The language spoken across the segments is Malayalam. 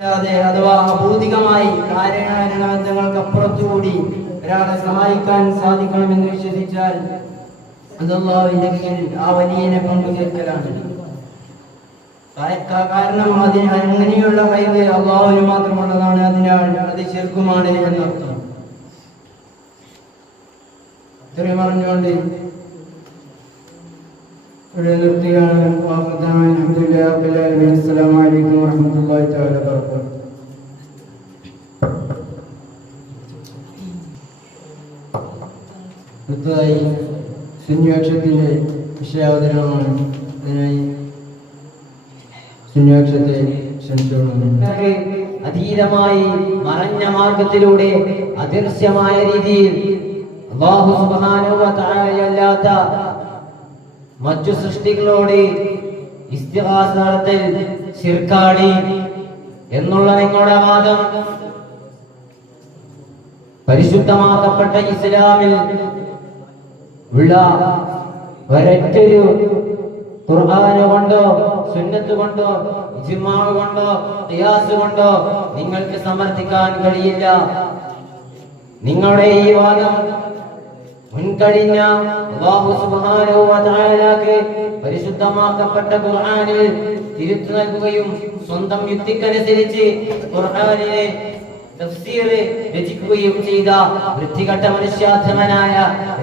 അഥവാ അഭൗതികമായി കാര്യകാരണബന്ധങ്ങൾക്കപ്പുറത്തുകൂടി ഒരാളെ സഹായിക്കാൻ സാധിക്കണമെന്ന് വിശ്വസിച്ചാൽ അത് അല്ലാഹുവിന്റെ കീഴിൽ ആ വലിയനെ പങ്കുചേർക്കലാണ്. കാരണം അങ്ങനെയുള്ള കഴിവ് അല്ലാഹുവിന് മാത്രമുള്ളതാണ്, അതിനാൽ അത് ശിർക്കുമാണ് എന്നർത്ഥം. ഇത്രയും പറഞ്ഞുകൊണ്ട് ഇവിടെ നിർത്തുകയാണ്. അസ്സലാമു അലൈക്കും വറഹ്മത്തുള്ളാഹി തആല വബറകാതുഹു. അടുത്തതായി ശൂന്യാക്ഷരത്തിന്റെ വിഷയാവതരണമാണ്. അതിനായി ശൂന്യാക്ഷരത്തെ ക്ഷണിച്ചോളുന്നു. അതീതമായി മറഞ്ഞ മാർഗത്തിലൂടെ അദൃശ്യമായ രീതിയിൽ അല്ലാഹു സുബ്ഹാനഹു വ തആല അല്ലാത്ത മറ്റു സൃഷ്ടികളോട് ഇസ്തിഗാസ നടത്തൽ ശിർക്കാണ് എന്നുള്ള നിങ്ങളുടെ വാദം പരിശുദ്ധമാക്കപ്പെട്ട ഇസ്ലാമിൽ ഉള്ള ഒരൊറ്റൊരു ഖുർആൻ കൊണ്ടോ സുന്നത്ത് കൊണ്ടോ ഇജ്മാ കൊണ്ടോ ഖിയാസ് കൊണ്ടോ നിങ്ങൾക്ക് സമർത്ഥിക്കാൻ കഴിയില്ല. നിങ്ങളുടെ ഈ വാദം മുൻകഴിഞ്ഞ അല്ലാഹു സുബ്ഹാനഹു വ തആലക്ക് പരിശുദ്ധമാക്കപ്പെട്ട ഖുർആനിൽ തിരുത്തു നൽകുകയും സ്വന്തം യുക്തിക്കനുസരിച്ച് ഖുർആനിലെ തഫ്സീർ രചിക്കുകയും ചെയ്ത വൃത്തികെട്ട മനുഷ്യാധമനായ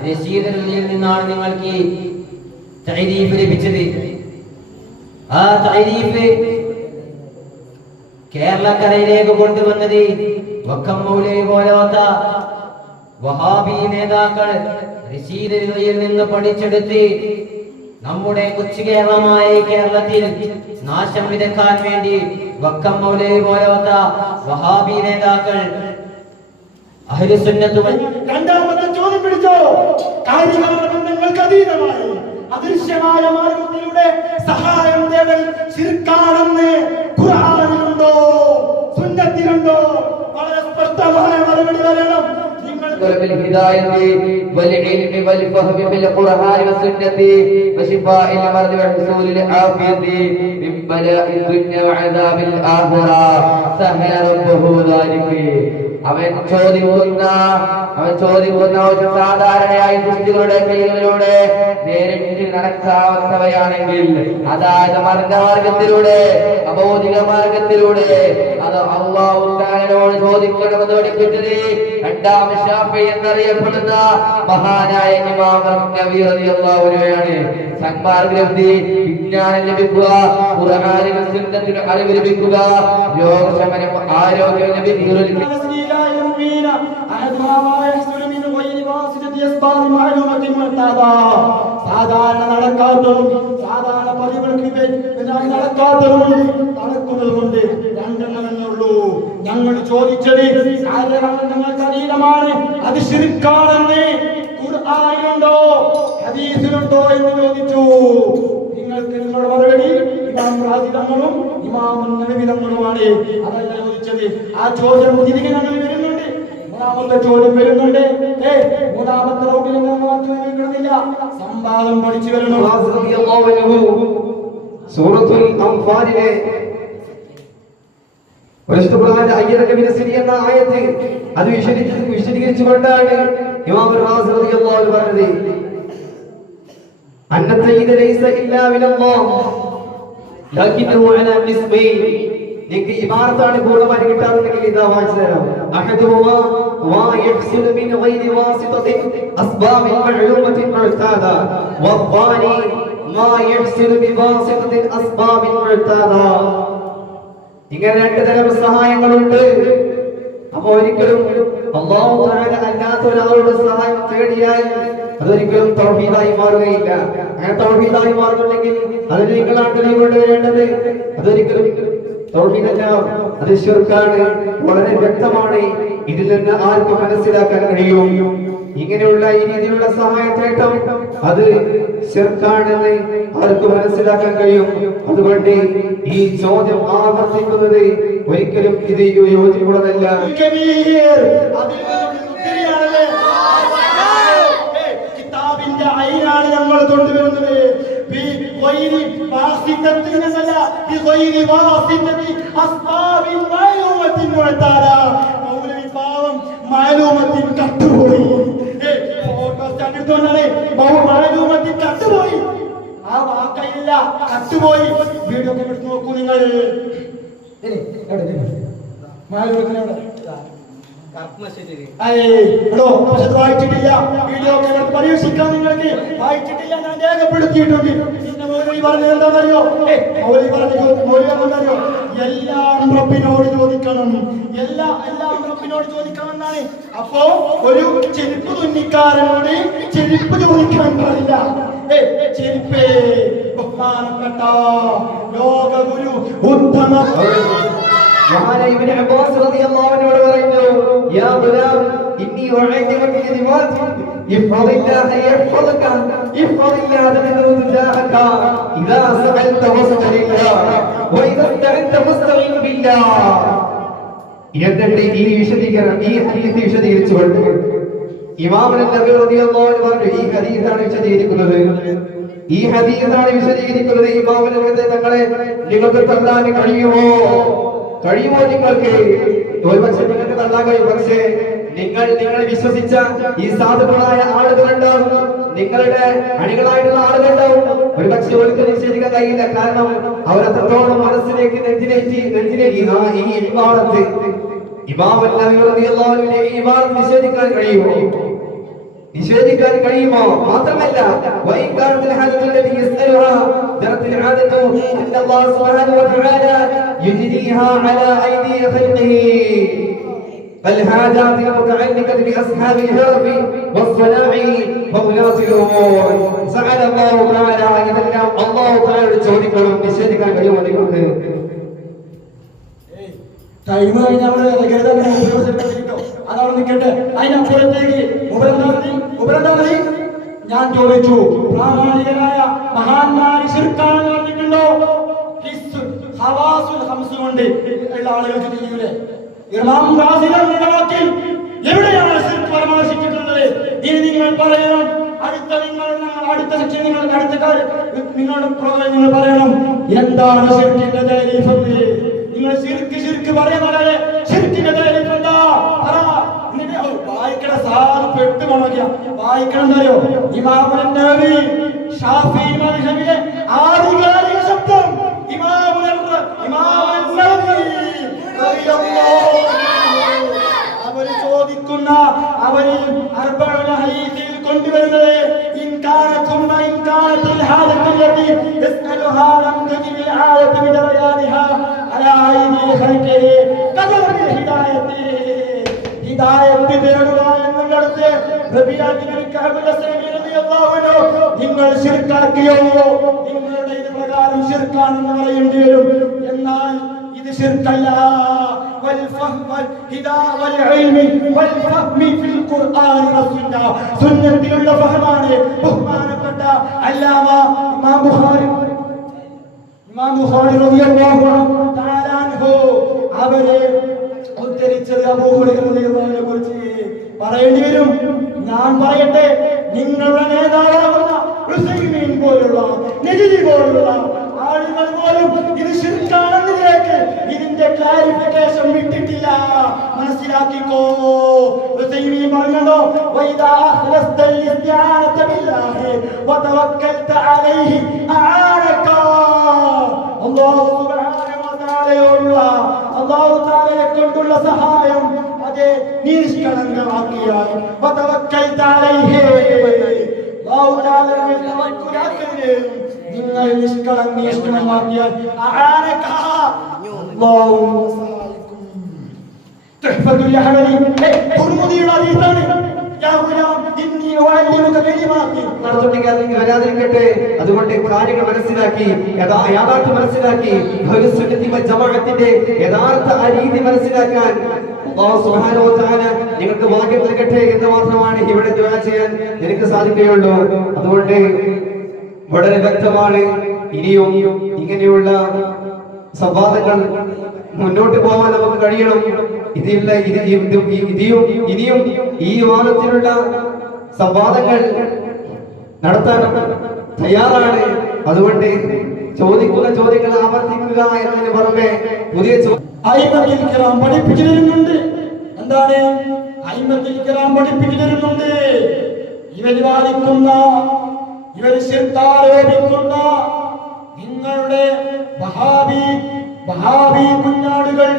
റഷീദിൽ നിന്നാണ് നിങ്ങൾക്ക് ഈ തഅരീഫ് ലഭിച്ചത്. ആ തഅരീഫ് കേരളക്കരയിലേക്ക് കൊണ്ടുവന്നത് വക്കം മൗലവി പോലത്തെ വഹാബി നേതാക്കൾ റഷീദിൽ നിന്ന് പഠിച്ചെടുത്ത് നമ്മുടെ കൊച്ചു കേരളമായ കേരളത്തിൽ നാശം വിതക്കാൻ വേണ്ടി വക്കം മൗലവി പോലത്തെ വഹാബി നേതാക്കൾ അഹ്ലുസുന്നത്ത് രണ്ടാമത്തെ ചോദ്യം പിടിച്ചോ. കാര്യകാരണബന്ധങ്ങൾക്ക് അതീതമായി അദൃശ്യമായ മാർഗത്തിലൂടെ സഹായം തേടൽ ശിർക്കാണെന്ന് ഖുർആനിലുണ്ടോ സുന്നത്തിലുണ്ടോ? വളരെ സ്പഷ്ടമായ മറുപടി പറയണം. بالهداية والعلم والفهم بالقرآن والسنة وشفاء المرض وحصول العافية من بلاء الدنيا وعذاب الآخرة سهل ربه ذلك. അവൻ ചോദിക്കുന്ന ഒരു സാധാരണയായി സൃഷ്ടികളുടെ കൈകളിലൂടെ നേരിട്ട് നടക്കാവുന്നവയാണെങ്കിൽ, അതായത് മാർഗത്തിലൂടെ അബോധിക മാർഗത്തിലൂടെ അത് അല്ലാഹു തആലയോട് ചോദിക്കണമെന്ന് പഠിപ്പിച്ചത് രണ്ടാം ശാഫി എന്നറിയപ്പെടുന്ന മഹാനായ ഇമാം നബവി റളിയല്ലാഹു അൻഹുവാണ്. സന്മാർഗ്ഗലബ്ധി, വിജ്ഞാനം ലഭിക്കുക, ഖുർആനിൽ സുന്നത്തിൽ അറിവ് ലഭിക്കുക, രോഗശമനം, ആരോഗ്യം ലഭിക്കുക. സാധാരണ നടക്കാത്തതും സാധാരണ പതിവുകൾക്ക് നടക്കുന്നതുകൊണ്ട് രണ്ടെണ്ണമെന്നുള്ളൂ. ഞങ്ങൾ ചോദിച്ചത് കാര്യകാരണങ്ങൾക്ക് അതീതമാണ്, അത് ശിർക്കാണെന്ന് ഖുർആനിലുണ്ടോ ഹദീസിലുണ്ടോ എന്ന് ചോദിച്ചു. നിങ്ങൾക്ക് നിങ്ങളുടെ മറുപടി ഇമാം റാസി തങ്ങളും ഇമാം നബവി തങ്ങളുമാണ്. അതല്ല ചോദിച്ചത്. ആ ചോദ്യം തിരികെ ഞങ്ങൾ വരുന്നുണ്ട്. മൂന്നാമത്തെ ചോദ്യം വരുന്നുണ്ട്. മൂന്നാമത്തെ റൗണ്ടിൽ കിടന്നില്ല, സംവാദം പഠിച്ചു വരണം. സൂറത്തുൽ അൻഫാലിലെ പരിശുദ്ധ ഖുർആനിലെ അയ്യദക ബിനസ്രി എന്ന ആയത്ത് അത് വിശദീകരിച്ചുകൊണ്ടാണ് ഇമാം റാസി റളിയല്ലാഹു അൻഹു പറഞ്ഞത്, അന്നതയ്യിദ ലൈസ ഇല്ലാ മിനല്ലാഹ് ലകിനഹു അലാ നിസ്ബി. നിങ്ങൾക്ക് ഇബാറത്താണ് പൂർണ്ണമായി കിട്ടാറുണ്ടെങ്കിൽ ഇതാ വായിച്ചു തരാം. അഹദുഹുമാ വാ യഹ്സുലു മിൻ ഗൈരി വാസിതത്തിൻ അസ്ബാബിൻ മഅലൂമത്തിൻ മുഅ്താദ വദ്ദാനി മാ യഹ്സുലു ബിവാസിതത്തിൻ അസ്ബാബിൻ മുഅ്താദ. ഇങ്ങനെ രണ്ട് തരം സഹായങ്ങളുണ്ട്. അപ്പൊ ഒരിക്കലും അല്ലാഹു തആല അല്ലാത്ത ഒരാളുടെ സഹായം തേടിയാൽ അതൊരിക്കലും തൗഹീദായി മാറുകയില്ല. അങ്ങനെ തൗഹീദായി മാറുന്നുണ്ടെങ്കിൽ അതിന് നിങ്ങളാണ് കൊണ്ടുവരേണ്ടത്. അതൊരിക്കലും തൗഹീദല്ല, അത് ശിർക്കാണ്. വളരെ വ്യക്തമാണ്. ഇതിൽ നിന്ന് ആർക്കും മനസ്സിലാക്കാൻ കഴിയും. ഇങ്ങനെയുള്ള ഈ രീതിയിലുള്ള സഹായത്തേട്ടം അത് ശിർക്കാണെന്ന് ആർക്കും മനസ്സിലാക്കാൻ കഴിയും. അതുകൊണ്ട് ഈ ചോദ്യം ആവർത്തിക്കുന്നത് ഒരിക്കലും ഇത് യോജിപ്പുള്ളതല്ല. കിതാബിന്റെ ഐനാണ് നമ്മൾ കൊണ്ടുവരുന്നത്. بغير واسطة نزل بغير واسطة أسباب معلومة معتادة മൗലവി പാവം മാലൂമത്തിൽ കട്ടുപോയി ഫോട്ടോ സ്റ്റാൻഡ് എടുത്തോണ്ടാണ് മാലൂമത്തിൽ കട്ടുപോയി ആ വാക്കയില്ല കട്ടുപോയി വീഡിയോ ഒക്കെ എടുത്ത് നോക്കൂ നിങ്ങൾ മാലൂമത്തിനെവിടെ വായിച്ചിട്ടില്ല വീഡിയോ പരീക്ഷിക്കാൻ നിങ്ങൾക്ക് വായിച്ചിട്ടില്ല ഞാൻ രേഖപ്പെടുത്തിയിട്ടുണ്ട് പിന്നെ മൗലവി പറഞ്ഞത് എന്താണെന്നറിയോ മൗലവി പറഞ്ഞറിയോ എല്ലാം റബ്ബിനോട് ചോദിക്കണം എല്ലാം റബ്ബിനോട് ചോദിക്കണം എന്നാണ്. അപ്പോ ഒരു ചെരുപ്പ് തുന്നിക്കാരനോട് ചെരുപ്പ് ചോദിക്കാൻ പാടില്ല. ചെരുപ്പേ ബഹുമാനപ്പെട്ട ലോകഗുരു ഉത്തമ ഇബ്നു അബ്ബാസ് റളിയല്ലാഹു അൻഹു പറയുന്നു, യാ ഗുലാം ഇന്നി ഉഅയ്യിദുക ബികലിമാത് ഇഫ്ദില്ലാഹ യഹ്ഫദുക ഇഫ്ദില്ലാഹ തജാഹക ഇദാ സഅൽത ഫസ്തഇല്ലാഹ വഇദാ ഇസ്തഅൻത ഫസ്തഈൻ ബില്ലാഹ്. എന്നിട്ട് ഈ വിശദീകരണം ഈ ഹദീസ് വിശദീകരിച്ചുകൊണ്ട് ഇമാം നബവി റളിയല്ലാഹു അൻഹു പറഞ്ഞു, ഈ ഹദീസാണ് വിശദീകരിക്കുന്നത്. ഈ ഹദീസാണ് വിശദീകരിക്കുന്നത് ഇമാം നബവി തങ്ങളെ നിങ്ങൾക്ക് തള്ളാൻ കഴിയുമോ നിങ്ങൾക്ക്? ഒരുപക്ഷെ നിങ്ങൾക്ക് തള്ളാൻ കഴിയും. പക്ഷേ നിങ്ങളെ വിശ്വസിച്ച ഈ സാധുക്കളായ ആളുകളുണ്ടാവും, നിങ്ങളുടെ അണികളായിട്ടുള്ള ആളുകളുണ്ടാവും. ഒരുപക്ഷെ ഒരിക്കലും നിഷേധിക്കാൻ കഴിയില്ല. കാരണം അവരത്രത്തോളം മനസ്സിലേക്ക് നെഞ്ചിലേറ്റി ഈ ഇബാദത്ത് ഇമാം നബവി റളിയല്ലാഹു അൻഹുവിന്റെ ഈ ഇബാദത്ത് നിഷേധിക്കാൻ കഴിയുമോ? മാത്രമല്ല വൈകാരത്തിൽ ഹാദത്തുല്ലതി യസ്അലുഹാ ജറത്തിൽ ആദത്തു അന്ന അല്ലാഹു സുബ്ഹാനഹു വ തആല യുജ്രിഹാ അലാ ഐദി ഖൽഖിഹി الحاجات المتعلقة بأصحاب الهرب والصناع وولاة الأمور. سأل الله تعالى ഇതെല്ലാം അല്ലാഹു തആലയോട് ചോദിക്കണം. നിഷേധിക്കാൻ കഴിയുമോ നിങ്ങൾക്ക്? ടൈം കഴിഞ്ഞാൽ അതവിടെ നിൽക്കട്ടെ. അതിനപ്പുറത്തേക്ക് ഉപരന്താമതി ഞാൻ ചോദിച്ചു, പ്രാമാണികരായ മഹാന്മാര് ശിർക്കാണെന്ന് പറഞ്ഞിട്ടുണ്ടോ? ഹവാസുൽ ഹംസ് കൊണ്ട് ഉള്ള ആളുകൾക്ക് ചെയ്യൂലേ? ഇമാം റാസിയുടെ വാക്കിൽ എവിടെയാണ് ശിർക്ക് പരാമർശിച്ചിട്ടുള്ളത്? ഇനി നിങ്ങൾ പറയണം. അടുത്ത സെക്ഷൻ നിങ്ങളുടെ നിങ്ങൾ പറയണം എന്താണ് ശിർക്കിന്റെ തരീഫ്. നിങ്ങൾ ശിർക്ക് പറയുന്നതല്ലേ ശിർക്കിന്റെ തരീഫ് എന്താ? വായിക്കണ സാറ് പെട്ടുപോണ വായിക്കണം എന്നറിയോ? ഇമാം നബവി ഷാഫി മദ്ഹബിലെ ആധികാരിക ശബ്ദം ഇമാം നബവി അവര് ചോദിക്കുന്ന അവര് അർബഉൽ ഹദീസിൽ കൊണ്ടുവരുന്നത് ഇൻകാനത്തിൽ ഹാദത്തുല്ലതി യസ്അലുഹാ ലം തജിൽ ആയത ബിദറയാനിഹാ അലാ ഐദി ഖൽഖിഹി കദറൽ ഹിദായത്തി ഹിദായത്ത് തേടുക എന്നുള്ളത് നിങ്ങൾ ശിർക്കാക്കിയോ? നിങ്ങളുടെ ഇത് പ്രകാരം ശിർക്കാണെന്ന് പറയേണ്ടി വരും. എന്നാൽ ഇത് ശിർക്കല്ല. സുന്നത്തിലുള്ള ഫഹമാണ്. ബഹുമാനപ്പെട്ട അല്ലാമ ഇമാം ബുഖാരി റളിയല്ലാഹു തആല അൻഹു അവരെ ഉദ്ധരിച്ചത് അബൂ ഹുറൈറയെ കുറിച്ച് പറയേണ്ടി വരും. ഞാൻ പറയട്ടെ, നിങ്ങളുടെ നേതാവാകുന്ന ഉസൈമീൻ പോലുള്ള നജദി പോലുള്ള ആളുകൾ പോലും ഇത് ശിർക്കാണെന്നിലേക്ക് ഇതിന്റെ ക്ലാരിഫിക്കേഷൻ വിട്ടിട്ടില്ല. മനസ്സിലാക്കിക്കോ. ഉസൈമീൻ പറഞ്ഞോ, വൈദാ അഖ്ലസ്തൽ ഇസ്തിആനത ബില്ലാഹി വതവക്കൽത അലൈഹി അആനക. അല്ലാഹു സുബ്ഹാനഹു വ തആലയോടുള്ള അല്ലാഹു തആലയെ കൊണ്ടുള്ള സഹായം അതെ നിഷ്കളങ്കമാക്കിയാൽ വതവക്കൽത അലൈഹി അല്ലാഹു തആലയെ തവക്കുലാക്കരുത്. നിങ്ങൾ നിഷ്കളങ്കമാക്കിയാൽ അആനക അല്ലാഹു സഹായിക്കും. തുഹ്ഫത്തുൽ അഹ്വലി തുർമുദിയുടെ ഹദീസാണ്. വരാതിരിക്കട്ടെ. അതുകൊണ്ട് കാര്യങ്ങൾ മനസ്സിലാക്കി യാഥാർത്ഥ്യം മനസ്സിലാക്കി ജമാഅത്തിന്റെ യഥാർത്ഥ ആ രീതി മനസ്സിലാക്കാൻ അല്ലാഹു സുബ്ഹാനഹു വ തആല നിങ്ങൾക്ക് ഭാഗ്യം നൽകട്ടെ എന്ന് മാത്രമാണ് ഇവിടെ ദുആ ചെയ്യാൻ എനിക്ക് സാധിക്കുകയുള്ളൂ. അതുകൊണ്ട് വളരെ വ്യക്തമാണ്, ഇനിയും ഇങ്ങനെയുള്ള സംവാദങ്ങൾ മുന്നോട്ട് പോകാൻ നമുക്ക് കഴിയണം. ഇനിയും ഈ വാദത്തിലുള്ള സംവാദങ്ങൾ നടത്താൻ തയ്യാറാണ്. അതുകൊണ്ട് ചോദിക്കുന്ന ചോദ്യങ്ങൾ ആവർത്തിക്കുക എന്നതിന് പുറമെ പുതിയ അയിമത്തുൽ കിറാം പഠിപ്പിച്ചു തരുന്നുണ്ട്. എന്താണ് അയിമത്തുൽ കിറാം പഠിപ്പിച്ചു തരുന്നുണ്ട്? ഇവർ വാദിക്കുന്ന, ഇവർ ശിർക്കാരോപിക്കുന്ന നിങ്ങളുടെ വഹാബി കുഞ്ഞാടുകൾ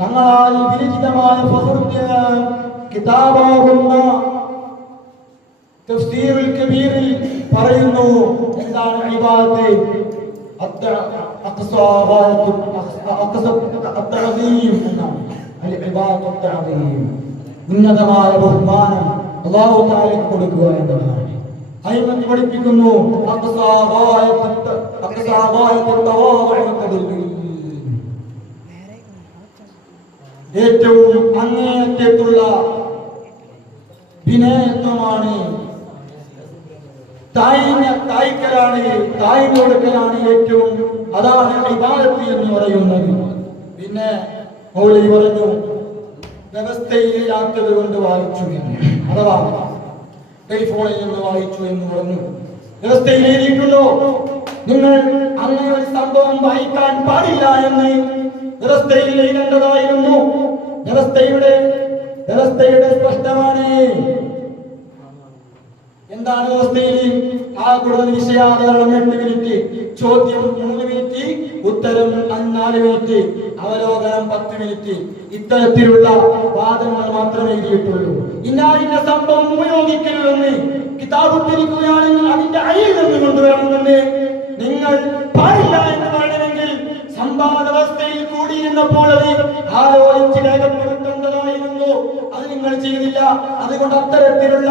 തങ്ങളാൽ വിരചിതമായ കിതാബാകുന്ന തഫ്സീറുൽ കബീറിൽ പറയുന്നു എന്താണ് ഇബാദത്ത്? ഉന്നതമായ ബഹുമാനം അല്ലാഹു തആലയ്ക്ക് കൊടുക്കുക എന്നതാണ്. അയിമത്ത് പഠിപ്പിക്കുന്നു ഏറ്റവും അങ്ങേയറ്റത്തുള്ള വിനയത്വമാണ്, താഴ്ന്നു കൊടുക്കലാണ് ഏറ്റവും, അതാണ് ഇബാദത്ത് എന്ന് പറയുന്നത്. പിന്നെ മൗലവി പറഞ്ഞു വ്യവസ്ഥയിലാത്തത് കൊണ്ട് വായിച്ചു എന്ന്, അഥവാ ടെലിഫോണിൽ നിന്ന് വായിച്ചു എന്ന് പറഞ്ഞു. വ്യവസ്ഥയിൽ എഴുതിയിട്ടുണ്ടോ നിങ്ങൾ അങ്ങനെ ഒരു സംഭവം വായിക്കാൻ പാടില്ല എന്ന്? വ്യവസ്ഥയിൽ എഴുതേണ്ടതായിരുന്നു. വ്യവസ്ഥയുടെ സ്പഷ്ടമാണ്. എന്താണ് വ്യവസ്ഥയിൽ? ആ കൂടുതൽ വിഷയാവതരണം 8 മിനിറ്റ്, ചോദ്യം 3 മിനിറ്റ്, ഉത്തരം 4 മിനിറ്റ്, അവലോകനം 10 മിനിറ്റ്. ഇത്തരത്തിലുള്ള വാദങ്ങൾ മാത്രമേ എഴുതിയിട്ടുള്ളൂ. ഇന്ന സംഭവം ഉപയോഗിക്കരുതെന്ന് കിതാബ് ഉദ്ധരിക്കുകയാണെങ്കിൽ അതിന്റെ അയിൽ നിന്ന് കൊണ്ടുവരണമെന്ന് നിങ്ങൾ പാടില്ല എന്ന് പറയണമെങ്കിൽ സംവാദ വ്യവസ്ഥയിൽ കൂടിയിരുന്നപ്പോൾ അത് ആലോചിച്ച് രേഖപ്പെടുത്തേണ്ടതായിരുന്നു. അത് നിങ്ങൾ ചെയ്തില്ല. അതുകൊണ്ട് അത്തരത്തിലുള്ള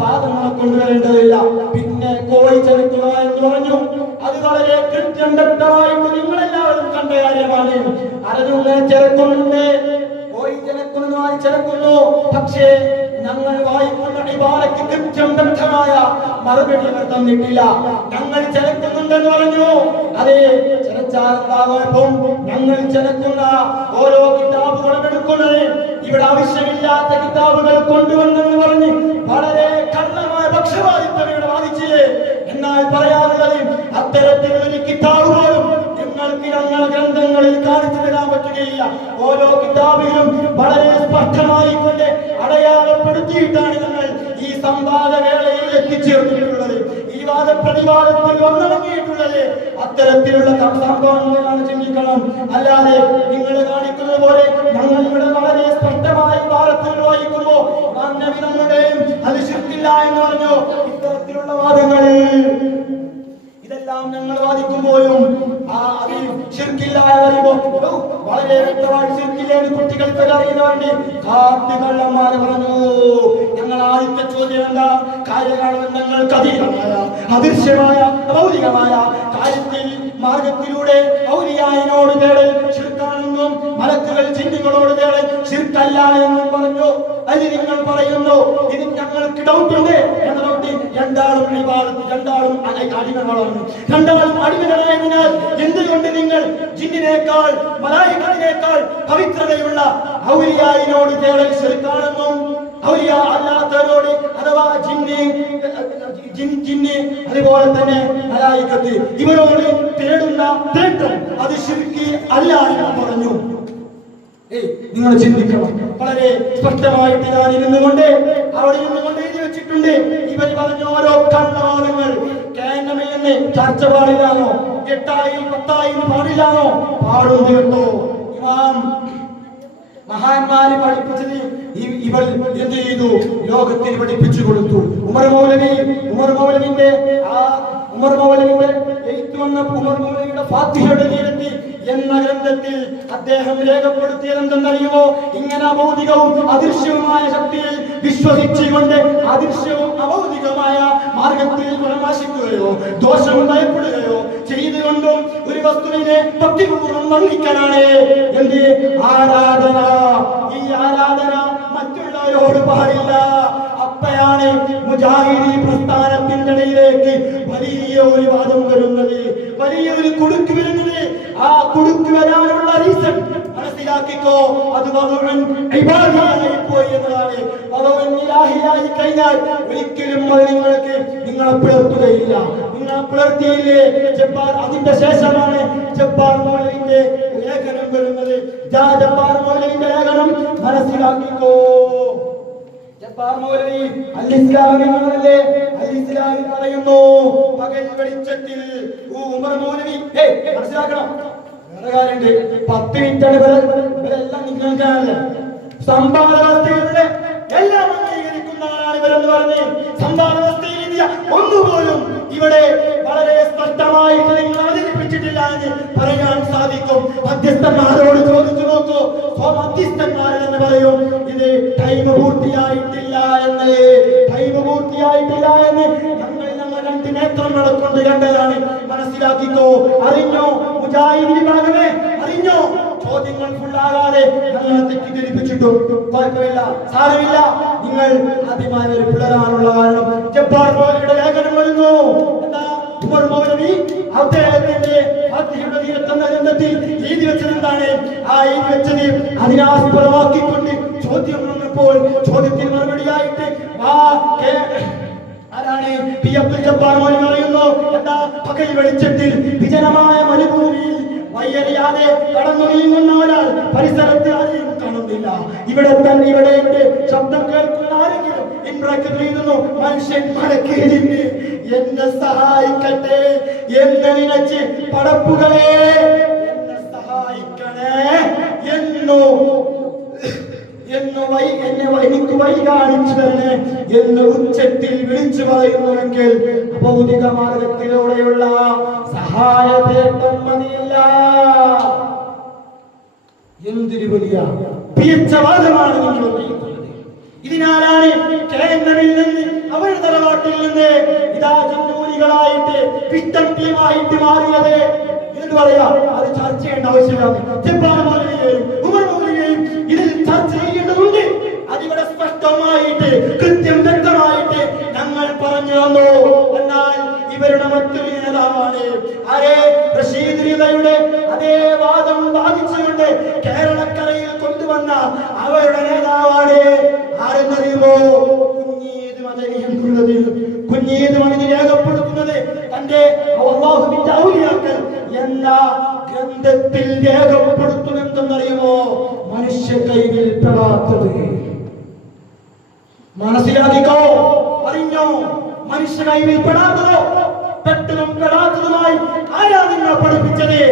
വാദങ്ങളെ കൊണ്ടുവരേണ്ടതില്ല. പിന്നെ കോഴി ചെലുത്തുക എന്ന് പറഞ്ഞു. അത് വളരെ കൃത്യം വ്യക്തമായിട്ട് നിങ്ങളെല്ലാവരും കണ്ട കാര്യമാണ്. അരഞ്ഞുള്ളേ ചെറുക്കുന്നുണ്ട്, കോഴി ചെലക്കുന്നതുമായി ചെലക്കുന്നു. പക്ഷേ ഞങ്ങൾ വായിക്കുന്ന ഇബാദത്ത് കൃത്യം വ്യക്തമായ മറുപടി അവർ തന്നിട്ടില്ല. ഞങ്ങൾ ചെലക്കുന്നുണ്ടെന്ന് പറഞ്ഞു. അതെ, ചെലച്ചാലും ഞങ്ങൾ ചെലക്കുന്ന ഓരോ കിതാബുകളും എടുക്കുന്നത് ഇവിടെ ആവശ്യമില്ലാത്ത കിതാബുകൾ കൊണ്ടുവന്നെന്ന് പറഞ്ഞ് വളരെ കള്ളമായ പക്ഷപാതിത്വം ഇവിടെ വാദിച്ചില്ലേ? എന്നാൽ പറയാനുള്ളത് അത്തരത്തിലൊരു കിതാബുകളും നിങ്ങൾക്ക് ഞങ്ങളുടെ ഗ്രന്ഥങ്ങളിൽ കാണിച്ചു തരാൻ പറ്റുകയില്ല. ഓരോ കിതാബിലും വളരെ സ്പഷ്ടമായിക്കൊണ്ട് അടയാളപ്പെടുത്തിയിട്ടാണ് ഞങ്ങൾ ഈ സംവാദ വേളയിൽ എത്തിച്ചേർന്നിട്ടുള്ളത്, ഈ വാദപ്രതിവാദത്തിൽ ഒന്നടങ്ങിയിട്ടുള്ളത്. അത്തരത്തിലുള്ള സംഭവങ്ങളാണ് ചിന്തിക്കണം. അല്ലാതെ നിങ്ങൾ കാണിക്കുന്നത് പോലെ ഞങ്ങൾ ഇവിടെ വളരെ സ്പഷ്ടമായി വാദത്തിൽ വായിക്കുമ്പോ മാനവികളുടെയും അത് ശിർക്കില്ല എന്ന് പറഞ്ഞു. ഇത്തരത്തിലുള്ള വാദങ്ങൾ ഇതെല്ലാം ഞങ്ങൾ വാദിക്കുമ്പോഴും അതിൽ ശിർക്കില്ല വളരെ വ്യക്തമായി ശിർക്കില്ലേന്ന് കുട്ടികൾക്ക് അറിയുന്നവരുടെ കാട്ടുകള്ളന്മാര് പറഞ്ഞു. ഞങ്ങൾ ആദ്യത്തെ ചോദ്യം എന്താ? കാര്യകാരണങ്ങൾക്ക് അതീതമായ അദൃശ്യമായ ഭൗതികമായ കാര്യത്തിൽ മാർഗത്തിലൂടെ ഔലിയായിനോട് തേടൽ ശിർക്കാണെന്നും മലക്കുകൾ ജിന്നുകളോട് തേടൽ ശിർക്കല്ല എന്നും പറഞ്ഞു. അതിൽ നിങ്ങൾ പറയുന്നു ഇത് ഞങ്ങൾക്ക് ഡൗട്ടുണ്ട് എന്നതുകൊണ്ട് രണ്ടാളും അടിമകളാണ്. രണ്ടാളും അടിമകളായതിനാൽ എന്തുകൊണ്ട് നിങ്ങൾ ജിന്നിനേക്കാൾ മലായികത്തിനേക്കാൾ പവിത്രതയുള്ള ഔലിയായിനോട് തേടൽ ശിർക്കാണെന്നും ഔലിയ അല്ലാത്തവരോട് അഥവാ ജിന്ന് അതുപോലെ തന്നെ മലായികത്ത് ഇവരോട് തേടുന്ന തേട്ടം അത് ശിർക്ക് അല്ല എന്ന് പറഞ്ഞു. നിങ്ങൾ ചിന്തിക്കണം. വളരെ സ്പഷ്ടമായിട്ട് ഞാൻ ഇരുന്നുകൊണ്ട് അവിടെ ഇരുന്നുകൊണ്ട് എഴുതി വെച്ചിട്ടുണ്ട്. ഇവർ പറഞ്ഞ ഓരോ കണ്ണവാദങ്ങൾ കേന്ദ്രമെന്ന് ചർച്ച പാടില്ലാന്നോ, 8 10 പാടില്ലാന്നോ? പാടും തീർത്തോ. ഇമാം മഹാന്മാര് പഠിപ്പിച്ചത് ഇവൾ എന്ത് ചെയ്തു? ലോകത്തിൽ പഠിപ്പിച്ചു കൊടുത്തു. ഉമർ മൗലവിന്റെ എഴുത്ത് വന്ന ഉമർ മൗലവിയുടെ ഫാത്തിഹയുടെ തീരത്തിൽ എന്ന ഗ്രന്ഥത്തിൽ അദ്ദേഹം രേഖപ്പെടുത്തിയത് എന്തെന്നറിയുമോ? ഇങ്ങനെ അഭൗതികവും അദൃശ്യവുമായ ശക്തിയിൽ വിശ്വസിച്ചുകൊണ്ട് അദൃശ്യവും അഭൗതികമായ മാർഗത്തിൽ പരാമർശിക്കുകയോ ദോഷം ഭയപ്പെടുകയോ ചെയ്തുകൊണ്ടും ഒരു വസ്തുവിനെ ഭക്തിപൂർവ്വം വർണ്ണിക്കാനാണ് എന്ത് ആരാധന. ഈ ആരാധന മറ്റുള്ളവരോട് പാടില്ല. അപ്പയാണ് മുജാഹിദി പ്രസ്ഥാനത്തിന്റെ ഇടയിലേക്ക് വലിയ ഒരു വാദം വരുന്നത്, വലിയ ഒരു കുടുക്ക് വരുന്നത്. ആ കുടുക്ക് വരാനുള്ള റീസൺ മനസ്സിലാക്കിക്കോ, അത് വദഉൻ ഇബാദിയായി പോയി എന്നതാണ്. വദഉൻ ഇലാഹിയായി കഴിഞ്ഞാൽ ഒരിക്കലും അത് നിങ്ങളെ പിളർത്തുകയില്ല. നിങ്ങളെ പിളർത്തിയില്ലേ ജബ്ബാർ, അതിന്റെ ശേഷമാണ് ജബ്ബാർ മൗലവിന്റെ ലേഖനം വരുന്നത്. ജബ്ബാർ മൗലവിന്റെ ലേഖനം മനസ്സിലാക്കിക്കോ. ജബ്ബാർ മൗലവി അൽ-ഇസ്ലാമി പറയുന്നു, പകൽ വെളിച്ചത്തിൽ ഉമർ മൗലവി മനസ്സിലാക്കണം. വേറെ കാര്യമുണ്ട്, 10 മിനിറ്റാണ് ഇവരെല്ലാം നിങ്ങൾക്കാണല്ലേ. സംവാദ വ്യവസ്ഥയുടെ എല്ലാം അംഗീകരിക്കുന്ന ആളാണ് ഇവരെന്ന് പറഞ്ഞ് സംവാദ വ്യവസ്ഥയിൽ ഇന്ത്യ ഒന്നുപോലും ഇവിടെ വളരെ സ്പഷ്ടമായിട്ട് നിങ്ങൾ അവതരിപ്പിച്ചിട്ടില്ല എന്ന് പറയാൻ സാധിക്കും. മധ്യസ്ഥന്മാരോട് ചോദിച്ചു നോക്കൂ, മധ്യസ്ഥന്മാർ എന്ന് പറയും ഇത് ടൈം പൂർത്തിയായിട്ടില്ല എന്ന് ഞങ്ങൾ 2 നേത്രങ്ങളെ കൊണ്ട് കണ്ടതാണ്. മനസ്സിലാക്കിക്കോ, അറിഞ്ഞോ മുജാഹിദ് വിഭാഗമേ, അറിഞ്ഞോ ചോദ്യങ്ങൾ ഫുള്ളാകാതെ ഞങ്ങളെ തെറ്റിദ്ധരിപ്പിച്ചിട്ടും കുഴപ്പമില്ല, സാരമില്ല. നിങ്ങൾ ആദ്യമായ ഒരു പിളരാനുള്ള കാരണം ജബ്ബാർ മൗലവിയുടെ ലേഖനം വരുന്നു. എന്താ ഉമർ മൗലവി അദ്ദേഹത്തിന്റെ ഗ്രന്ഥത്തിൽ എഴുതി വെച്ചത് എന്താണ്? ആ എഴുതി വെച്ചത് അതിനാസ്പദമാക്കിക്കൊണ്ട് ചോദ്യം വന്നപ്പോൾ ചോദ്യത്തിന് മറുപടിയായിട്ട് ആരാണ് പി അബ്ദുൽ ജബ്ബാർ മൗലവി പറയുന്നു, എന്താ പകൽ വെളിച്ചത്തിൽ വിജനമായ മരുഭൂമിയിൽ വയ്യറിയാതെ കടന്നു നീങ്ങുന്ന ഒരാൾ പരിസരത്ത് ആരെയും കാണുന്നില്ല. ഇവിടെ ശബ്ദം കേൾക്കുന്ന ആരെങ്കിലും ഇമ്രക്കുന്നു, മനുഷ്യൻ മടക്കിയിരുന്ന് എന്നെ സഹായിക്കട്ടെ എന്ന് നിനച്ച് പടപ്പുകളെ എന്നെ സഹായിക്കണേ എനിക്ക് വഴി കാണിച്ചു തരണേ എന്ന് ഉച്ചത്തിൽ വിളിച്ചു പറയുന്നുവെങ്കിൽ ഭൗതിക മാർഗത്തിലൂടെയുള്ള സഹായത്തേട്ടം മതിയില്ല. എന്തൊരു വലിയ പിയച്ചവാദമാണ് നിങ്ങൾ ഉന്നയിക്കുന്നത്. ഇതിനാലാണ് കേന്ദ്രത്തിൽ നിന്ന് അവരുടെ തലവാട്ടിൽ നിന്ന് ഇതാ ജന്നൂരികളായിട്ട് പിട്ടം ടീമായിട്ട് മാറിയത് എന്ന് പറയാ. അത് ചർച്ച ചെയ്യേണ്ട ആവശ്യമില്ല. ജബ്ബാർ മൗലവിയെയും ഉമർ മൗലവിയെയും ഇതിൽ ചർച്ച ചെയ്യേണ്ടതുണ്ട്. അതിവിടെ സ്പഷ്ടമായിട്ട് കൃത്യം വ്യക്തമായിട്ട് ഞങ്ങൾ പറഞ്ഞു തന്നു. എന്നാൽ ഇവരുടെ മറ്റൊരു നേതാവാണ് റഷീദ് റിളയുടെ അതേ വാദം വാദിച്ചുകൊണ്ട് കേരളക്കരയിൽ കൊണ്ടുവന്ന അവരുടെ നേതാവാണ് ആരെന്നറിയുമോ? കുഞ്ഞീദ് മദനി രേഖപ്പെടുത്തുന്നത് തന്റെ അല്ലാഹുവിന്റെ ഔലിയാക്കൾ എന്ന ഗ്രന്ഥത്തിൽ രേഖപ്പെടുത്തുമെന്നറിയുമോ? മനുഷ്യ കൈകൾ പെടാത്തത് മനസ്സിലാക്കിക്കോ, അറിഞ്ഞോ? മനുഷ്യ കൈകൾ പെടാത്തതോ പെട്ടതും പെടാത്തതുമായി ആരാ നിങ്ങളെ പഠിപ്പിച്ചത്?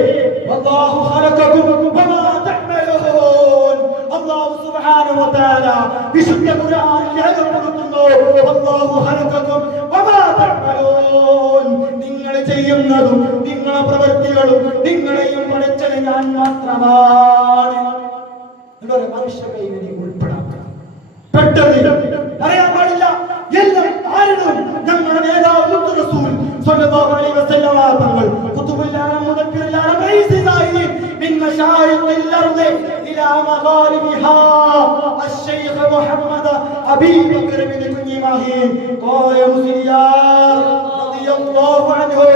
അല്ലാഹു ഖലഖകും വമാ തഅമലൂൻ. അല്ലാഹു സുബ്ഹാനഹു വ തആല വിശുദ്ധ ഖുർആനിൽ രേഖപ്പെടുത്തുന്നു, അല്ലാഹു ഖലഖകും വമാ തഅമലൂൻ. നിങ്ങൾ ചെയ്യുന്നതും നിങ്ങളുടെ പ്രവൃത്തികളും നിങ്ങളെയും പഠിച്ചത് ഞാൻ മാത്രമാണ്. എന്നൊരു മനുഷ്യ കൈവിനെ ഉൾപ്പെടാത്ത പെട്ടത് അറിയാൻ പാടില്ല. എല്ലാം ആരും ഞങ്ങളുടെ നേതാവ് റസൂൽ സ്വല്ലല്ലാഹു അലൈഹി വസല്ലം തങ്ങൾ ഖുതുബുല്ലാഹി മുദബ്ബിറുല്ലാഹി റൈസിനായി മിൻ മശായിഖിൽ അർദി ഇലാ മഗാരിബിഹാ അശ്ശൈഖ് മുഹമ്മദ് അബീ ബക്കർ ബിൻ കുഞ്ഞിമാഹി ഖായ മുസ്ലിയാർ റളിയല്ലാഹു അൻഹു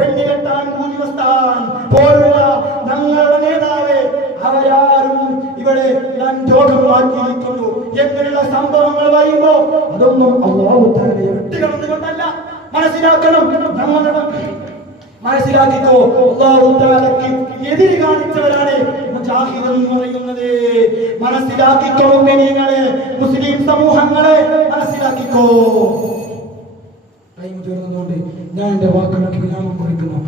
പെണ്ണികെട്ടാൻ കൂലിമസ്താൻ പോലുള്ള ഞങ്ങളുടെ നേതാവ് അവരാരും ഇവിടെ ഞാൻ രോഗം മാറ്റിയിരിക്കുന്നു എന്നുള്ള സംഭവങ്ങൾ പറയുമ്പോ അതൊന്നും അല്ലാഹു തആലയെ വിട്ടുകളഞ്ഞുകൊണ്ടല്ല. മനസ്സിലാക്കണം, മനസ്സിലാക്കിക്കോ. അല്ലാഹു തആലയ്ക്ക് എതിര് കാണിച്ചവരാണ് മുജാഹിദ് എന്ന് പറയുന്നത്. മനസ്സിലാക്കിക്കോ മുഅ്മിനീങ്ങളെ, മുസ്ലിം സമൂഹങ്ങളെ മനസ്സിലാക്കിക്കോ. ടൈം തീർന്നതുകൊണ്ട് ഞാൻ എന്റെ വാക്കുകൾക്ക് വിരാമം കുറിക്കുന്നു.